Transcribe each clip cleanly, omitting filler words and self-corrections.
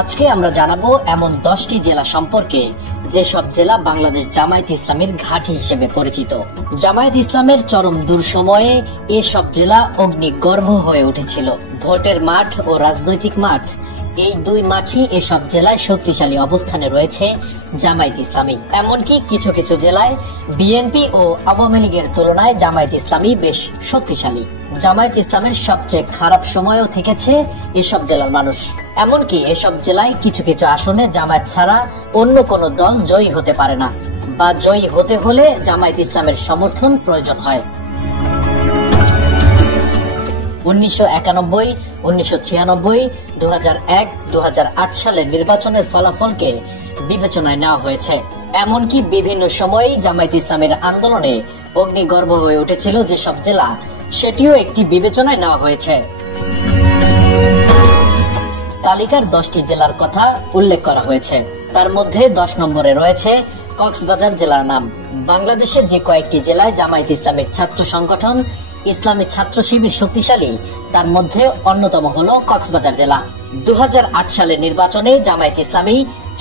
আজকে আমরা জানাবো এমন 10টি জেলা সম্পর্কে যেসব জেলা বাংলাদেশ জামায়াত ইসলামের ঘাঁটি হিসেবে পরিচিত। জামায়াত ইসলামের চরম দুঃসময়ে এসব জেলা অগ্নিগর্ভ হয়ে উঠেছিল। ভোটের মাঠ ও রাজনৈতিক মাঠ, এই দুই মাঠই এসব জেলায় শক্তিশালী অবস্থানে রয়েছে জামায়াত ইসলামী। এমনকি কিছু কিছু জেলায় বিএনপি ও আওয়ামী লীগের তুলনায় জামায়াত ইসলামী বেশ শক্তিশালী। জামায়াত ইসলামের সবচেয়ে খারাপ সময়ও থেকেছে এসব জেলার মানুষ। এমনকি এসব জেলায় কিছু কিছু আসনে জামায়াত ছাড়া অন্য কোনো দল জয়ী হতে পারে না, বা জয়ী হতে হলে জামায়াত ইসলামের সমর্থন প্রয়োজন হয়। 1991, 1996, 2001, 2008 সালের নির্বাচনের ফলাফলকে বিবেচনায় নেওয়া হয়েছে। এমনকি বিভিন্ন সময়েই জামায়াত ইসলামের আন্দোলনে অগ্নিগর্ভ হয়ে উঠেছিল যেসব জেলা, সেটিও একটি বিবেচনায় নেওয়া হয়েছে। তালিকার 10টি জেলার কথা উল্লেখ করা হয়েছে। তার মধ্যে 10 নম্বরে রয়েছে কক্সবাজার জেলার নাম। বাংলাদেশের যে কয়েকটি জেলায় জামায়াত ইসলামের ছাত্র সংগঠন ইসলামী ছাত্র শিবির শক্তিশালী, তার মধ্যে অন্যতম হল কক্সবাজার জেলা। 2008 সালের নির্বাচনে জামায়াত ইসলামী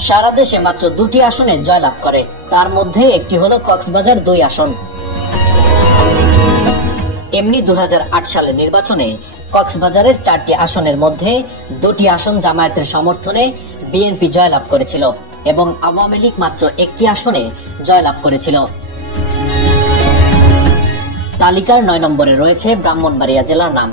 সারা দেশে মাত্র 2টি আসনে জয়লাভ করে। তার মধ্যে একটি হল কক্সবাজার 2 আসন। এমনি 2008 সালের নির্বাচনে কক্সবাজারের 4টি আসনের মধ্যে 2টি আসন জামায়াতের সমর্থনে বিএনপি জয়লাভ করেছিল এবং আওয়ামী লীগ মাত্র 1টি আসনে জয়লাভ করেছিল। তালিকার 9 নম্বরে রয়েছে ব্রাহ্মণবাড়িয়া জেলার নাম।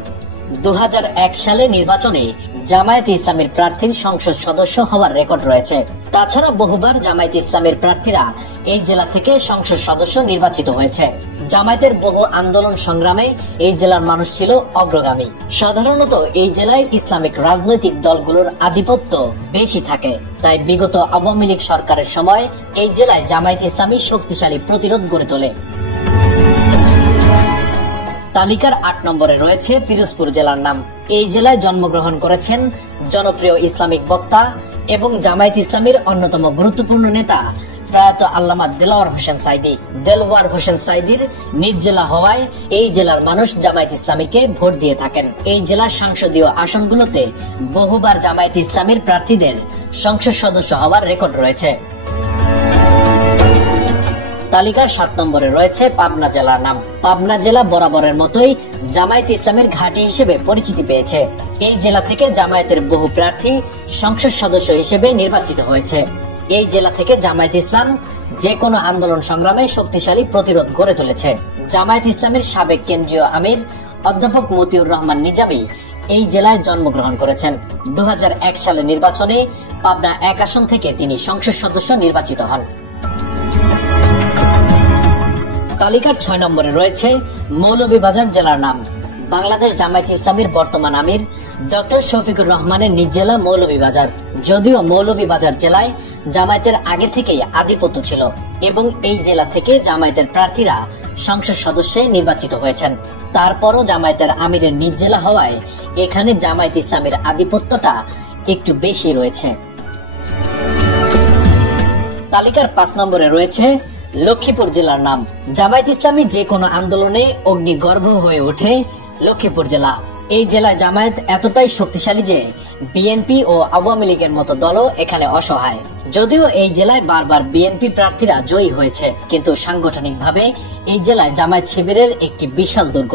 2001 সালে নির্বাচনে জামায়াত ইসলামের প্রার্থীর সংসদ সদস্য হওয়ার রেকর্ড রয়েছে। তাছাড়া বহুবার জামায়াত ইসলামের প্রার্থীরা এই জেলা থেকে সংসদ সদস্য নির্বাচিত হয়েছে। জামায়াতের বহু আন্দোলন সংগ্রামে এই জেলার মানুষ ছিল অগ্রগামী। সাধারণত এই জেলায় ইসলামিক রাজনৈতিক দলগুলোর আধিপত্য বেশি থাকে, তাই বিগত আওয়ামী লীগ সরকারের সময় এই জেলায় জামায়াত ইসলামী শক্তিশালী প্রতিরোধ গড়ে তোলে। তালিকার 8 নম্বরে রয়েছে পিরোজপুর জেলার নাম। এই জেলায় জন্মগ্রহণ করেছেন জনপ্রিয় ইসলামিক বক্তা এবং জামায়াত ইসলামীর অন্যতম গুরুত্বপূর্ণ নেতা প্রয়াত আল্লামা দেলোয়ার হোসেন সাইদী। দেলোয়ার হোসেন সাইদীর নিজ জেলা হওয়ায় এই জেলার মানুষ জামায়াত ইসলামীকে ভোট দিয়ে থাকেন। এই জেলার সংসদীয় আসনগুলোতে বহুবার জামায়াত ইসলামীর প্রার্থীদের সংসদ সদস্য হওয়ার রেকর্ড রয়েছে। তালিকার 7 নম্বরে রয়েছে পাবনা জেলার নাম। পাবনা জেলা বরাবরের মতোই জামায়াত ইসলামের ঘাঁটি হিসেবে পরিচিতি পেয়েছে। এই জেলা থেকে জামায়াতের বহু প্রার্থী সংসদ সদস্য হিসেবে নির্বাচিত হয়েছে। এই জেলা থেকে জামায়াত ইসলাম যে কোনো আন্দোলন সংগ্রামে শক্তিশালী প্রতিরোধ গড়ে তুলেছে। জামায়াত ইসলামের সাবেক কেন্দ্রীয় আমির অধ্যাপক মতিউর রহমান নিজামী এই জেলায় জন্মগ্রহণ করেছেন। 2001 সালের নির্বাচনে পাবনা 1 আসন থেকে তিনি সংসদ সদস্য নির্বাচিত হন। তালিকার 6 নম্বরে রয়েছে মৌলভীবাজার জেলার নাম। বাংলাদেশ জামায়াত ইসলামীর বর্তমান আমির ডক্টর শফিকুর রহমানের নিজ জেলা মৌলভীবাজার। যদিও মৌলভীবাজার জেলায় জামায়াতের আগে থেকেই আধিপত্য ছিল এবং এই জেলা থেকে জামায়াতের প্রার্থীরা সংসদ সদস্যে নির্বাচিত হয়েছেন, তারপরও জামায়াতের আমিরের নিজ জেলা হওয়ায় এখানে জামায়াত ইসলামের আধিপত্যটা একটু বেশি রয়েছে। তালিকার 5 নম্বরে রয়েছে লক্ষ্মীপুর জেলার নাম। জামায়াত ইসলামী যে কোনো আন্দোলনে অগ্নিগর্ভ হয়ে ওঠে লক্ষ্মীপুর জেলা। এই জেলায় জামায়াত এতটাই শক্তিশালী যে বিএনপি ও আওয়ামী লীগের মতো দলও এখানে অসহায়। যদিও এই জেলায় বারবার বিএনপি প্রার্থীরা জয়ী হয়েছে, কিন্তু সাংগঠনিকভাবে এই জেলায় জামায়াত শিবিরের একটি বিশাল দুর্গ।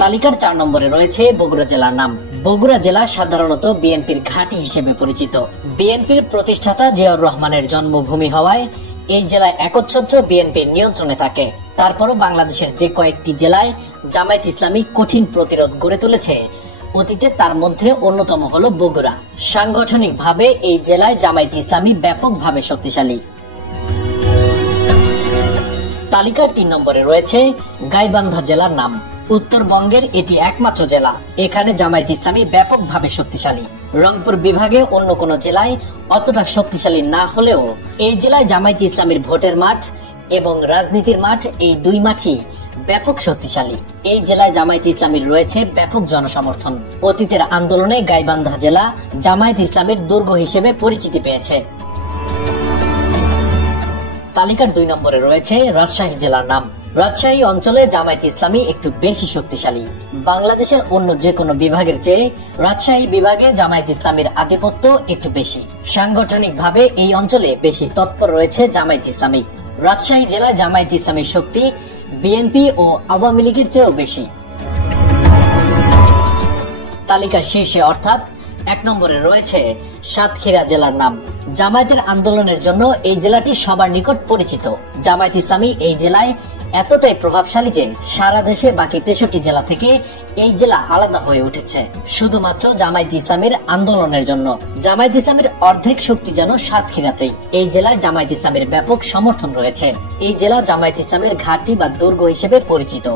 তালিকার 4 নম্বরে রয়েছে বগুড়া জেলার নাম। বগুড়া জেলা সাধারণত বিএনপির ঘাঁটি হিসেবে পরিচিত। বিএনপির প্রতিষ্ঠাতা জিয়াউর রহমানের জন্মভূমি হওয়ায় এই জেলায় একচ্ছত্র বিএনপির নিয়ন্ত্রণে থাকে। তারপরও বাংলাদেশের যে কয়েকটি জেলায় জামায়াত ইসলামী কঠিন প্রতিরোধ গড়ে তুলেছে অতীতে, তার মধ্যে অন্যতম হল বগুড়া। সাংগঠনিকভাবে এই জেলায় জামায়াত ইসলামী ব্যাপকভাবে শক্তিশালী। তালিকার 3 নম্বরে রয়েছে গাইবান্ধা জেলার নাম। উত্তরবঙ্গের এটি একমাত্র জেলা, এখানে জামায়াত ইসলামী ব্যাপকভাবে শক্তিশালী। রংপুর বিভাগে অন্য কোন জেলায় অতটা শক্তিশালী না হলেও এই জেলায় জামায়াত ইসলামীর ভোটের মাঠ এবং রাজনীতির মাঠ, এই দুই মাঠই ব্যাপক শক্তিশালী। এই জেলায় জামায়াত ইসলামীর রয়েছে ব্যাপক জনসমর্থন। অতীতের আন্দোলনে গাইবান্ধা জেলা জামায়াত ইসলামের দুর্গ হিসেবে পরিচিতি পেয়েছে। তালিকার 2 নম্বরে রয়েছে রাজশাহী জেলার নাম। রাজশাহী অঞ্চলে জামায়াত ইসলামী একটু বেশি শক্তিশালী। বাংলাদেশের অন্য যে কোনো বিভাগের চেয়ে রাজশাহী বিভাগে জামায়াত ইসলামীর আধিপত্য একটু বেশি। সাংগঠনিকভাবে এই অঞ্চলে বেশি তৎপর রয়েছে জামায়াত ইসলামী। রাজশাহী জেলায় জামায়াত ইসলামীর শক্তি বিএনপি ও আওয়ামী লীগের চেয়েও বেশি। তালিকার শীর্ষে অর্থাৎ 1 নম্বরে রয়েছে সাতক্ষীরা জেলার নাম। জামায়াতের আন্দোলনের জন্য এই জেলাটি সবার নিকট পরিচিত। জামায়াত ইসলামী এই জেলায় এতটাই প্রভাবশালী যে সারা দেশে বাকি 63 জেলা থেকে এই জেলা আলাদা হয়ে উঠেছে শুধুমাত্র জামায়াত ইসলামীর আন্দোলনের জন্য। জামায়াত ইসলামীর অর্ধেক শক্তি যেন সাতক্ষীরাতেই। এই জেলায় জামায়াত ইসলামীর ব্যাপক সমর্থন রয়েছে। এই জেলা জামায়াত ইসলামীর ঘাঁটি বা দুর্গ হিসেবে পরিচিত।